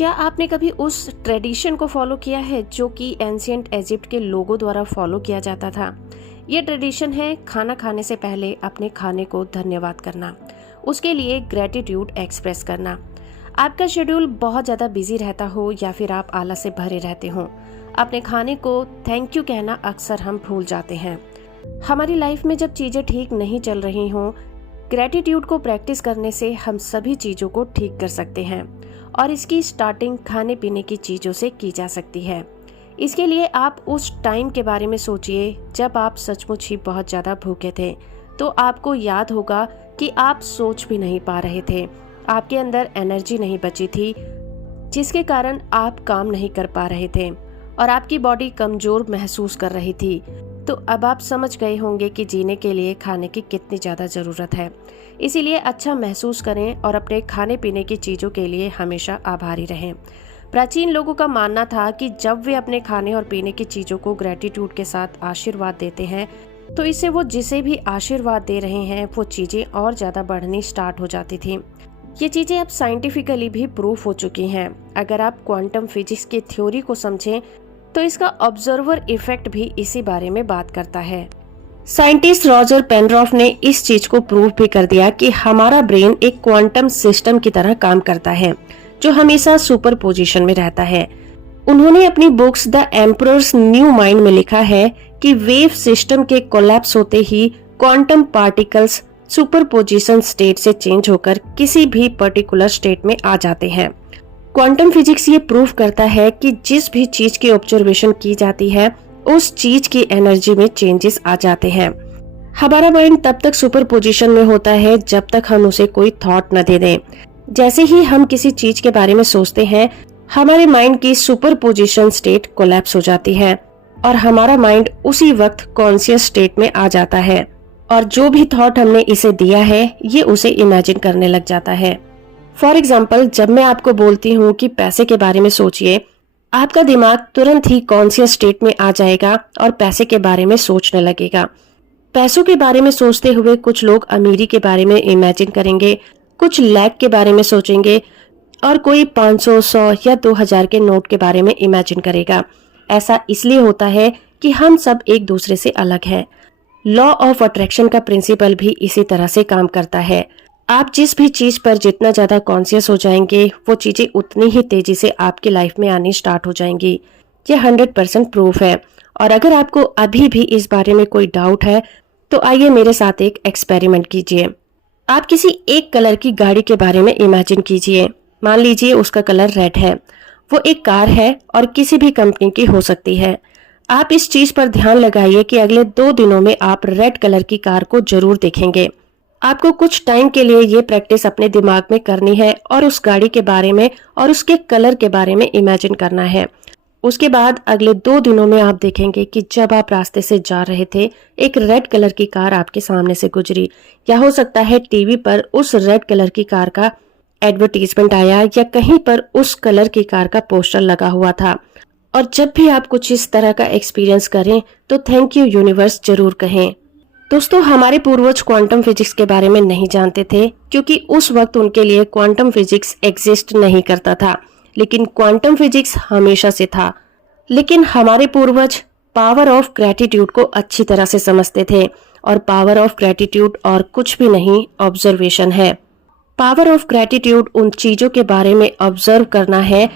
क्या आपने कभी उस ट्रेडिशन को फॉलो किया है जो कि एंशियंट इजिप्ट के लोगों द्वारा फॉलो किया जाता था? ये ट्रेडिशन है खाना खाने से पहले अपने खाने को धन्यवाद करना, उसके लिए ग्रेटिट्यूड एक्सप्रेस करना। आपका शेड्यूल बहुत ज़्यादा बिजी रहता हो या फिर आप आलस से भरे रहते हो, अपने खाने को थैंक यू कहना अक्सर हम भूल जाते हैं। हमारी लाइफ में जब चीज़ें ठीक नहीं चल रही हों, ग्रेटिट्यूड को प्रैक्टिस करने से हम सभी चीज़ों को ठीक कर सकते हैं और इसकी स्टार्टिंग खाने पीने की चीज़ों से की जा सकती है। इसके लिए आप उस टाइम के बारे में सोचिए जब आप सचमुच ही बहुत ज़्यादा भूखे थे। तो आपको याद होगा कि आप सोच भी नहीं पा रहे थे, आपके अंदर एनर्जी नहीं बची थी, जिसके कारण आप काम नहीं कर पा रहे थे और आपकी बॉडी कमज़ोर महसूस कर रही थी। तो अब आप समझ गए होंगे कि जीने के लिए खाने की कितनी ज़्यादा ज़रूरत है। इसीलिए अच्छा महसूस करें और अपने खाने पीने की चीज़ों के लिए हमेशा आभारी रहें। प्राचीन लोगों का मानना था कि जब वे अपने खाने और पीने की चीज़ों को ग्रेटिट्यूड के साथ आशीर्वाद देते हैं तो इससे वो जिसे भी आशीर्वाद दे रहे हैं वो चीज़ें और ज़्यादा बढ़नी स्टार्ट हो जाती थी। ये चीज़ें अब साइंटिफिकली भी प्रूफ हो चुकी हैं। अगर आप क्वांटम फिजिक्स की थ्योरी को समझें तो इसका ऑब्जर्वर इफेक्ट भी इसी बारे में बात करता है। साइंटिस्ट रॉजर पेनरॉफ ने इस चीज को प्रूव भी कर दिया कि हमारा ब्रेन एक क्वांटम सिस्टम की तरह काम करता है जो हमेशा सुपर पोजिशन में रहता है। उन्होंने अपनी books the emperor's new mind में लिखा है कि वेव सिस्टम के कोलैप्स होते ही quantum particles superposition state से चेंज होकर किसी भी पर्टिकुलर स्टेट में आ जाते हैं। क्वांटम फिजिक्स ये प्रूव करता है कि जिस भी चीज की ऑब्जर्वेशन की जाती है उस चीज की एनर्जी में चेंजेस आ जाते हैं। हमारा माइंड तब तक सुपर पोजिशन में होता है जब तक हम उसे कोई थॉट न दे दें। जैसे ही हम किसी चीज के बारे में सोचते हैं हमारे माइंड की सुपर पोजिशन स्टेट कोलैप्स हो जाती है और हमारा माइंड उसी वक्त कॉन्शियस स्टेट में आ जाता है और जो भी थॉट हमने इसे दिया है ये उसे इमेजिन करने लग जाता है। फॉर एग्जाम्पल, जब मैं आपको बोलती हूँ कि पैसे के बारे में सोचिए, आपका दिमाग तुरंत ही कॉन्शियस स्टेट में आ जाएगा और पैसे के बारे में सोचने लगेगा। पैसों के बारे में सोचते हुए कुछ लोग अमीरी के बारे में इमेजिन करेंगे, कुछ लैख के बारे में सोचेंगे और कोई 500, 100 या 2000 के नोट के बारे में इमेजिन करेगा। ऐसा इसलिए होता है कि हम सब एक दूसरे से अलग हैं। लॉ ऑफ अट्रैक्शन का प्रिंसिपल भी इसी तरह से काम करता है। आप जिस भी चीज पर जितना ज्यादा कॉन्शियस हो जाएंगे वो चीजें उतनी ही तेजी से आपकी लाइफ में आनी स्टार्ट हो जाएंगी। ये 100% प्रूफ है। और अगर आपको अभी भी इस बारे में कोई डाउट है तो आइए मेरे साथ एक एक्सपेरिमेंट कीजिए। आप किसी एक कलर की गाड़ी के बारे में इमेजिन कीजिए। मान लीजिए उसका कलर रेड है। वो एक कार है और किसी भी कंपनी की हो सकती है। आप इस चीज पर ध्यान लगाइए कि अगले 2 दिनों में आप रेड कलर की कार को जरूर देखेंगे। आपको कुछ टाइम के लिए ये प्रैक्टिस अपने दिमाग में करनी है और उस गाड़ी के बारे में और उसके कलर के बारे में इमेजिन करना है। उसके बाद अगले 2 दिनों में आप देखेंगे कि जब आप रास्ते से जा रहे थे एक रेड कलर की कार आपके सामने से गुजरी, या हो सकता है टीवी पर उस रेड कलर की कार का एडवर्टीजमेंट आया या कहीं पर उस कलर की कार का पोस्टर लगा हुआ था। और जब भी आप कुछ इस तरह का एक्सपीरियंस करें तो थैंक यू यूनिवर्स जरूर कहें। दोस्तों, हमारे पूर्वज क्वांटम फिजिक्स के बारे में नहीं जानते थे क्योंकि उस वक्त उनके लिए क्वांटम फिजिक्स एग्जिस्ट नहीं करता था, लेकिन क्वांटम फिजिक्स हमेशा से था। लेकिन हमारे पूर्वज पावर ऑफ ग्रेटिट्यूड को अच्छी तरह से समझते थे और पावर ऑफ ग्रेटिट्यूड और कुछ भी नहीं, ऑब्जर्वेशन है। पावर ऑफ ग्रेटिट्यूड उन चीजों के बारे में ऑब्जर्व करना है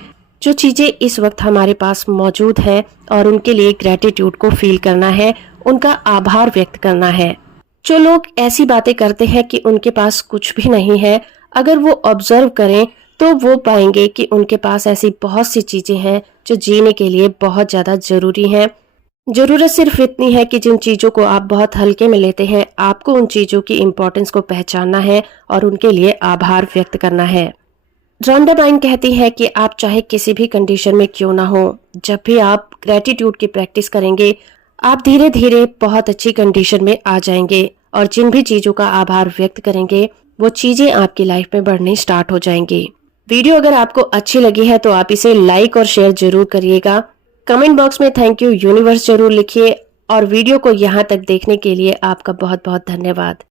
जो चीजें इस वक्त हमारे पास मौजूद है और उनके लिए ग्रेटिट्यूड को फील करना है, उनका आभार व्यक्त करना है। जो लोग ऐसी बातें करते हैं कि उनके पास कुछ भी नहीं है, अगर वो ऑब्जर्व करें तो वो पाएंगे कि उनके पास ऐसी बहुत सी चीजें हैं जो जीने के लिए बहुत ज्यादा जरूरी हैं। जरूरत सिर्फ इतनी है कि जिन चीजों को आप बहुत हल्के में लेते हैं, आपको उन चीजों की इम्पोर्टेंस को पहचानना है और उनके लिए आभार व्यक्त करना है। रॉन्डा बाइन कहती है कि आप चाहे किसी भी कंडीशन में क्यों ना हो, जब भी आप ग्रेटिट्यूड की प्रैक्टिस करेंगे आप धीरे धीरे बहुत अच्छी कंडीशन में आ जाएंगे और जिन भी चीजों का आभार व्यक्त करेंगे वो चीजें आपकी लाइफ में बढ़नी स्टार्ट हो जाएंगी। वीडियो अगर आपको अच्छी लगी है तो आप इसे लाइक और शेयर जरूर करिएगा। कमेंट बॉक्स में थैंक यू यूनिवर्स जरूर लिखिए और वीडियो को यहाँ तक देखने के लिए आपका बहुत बहुत धन्यवाद।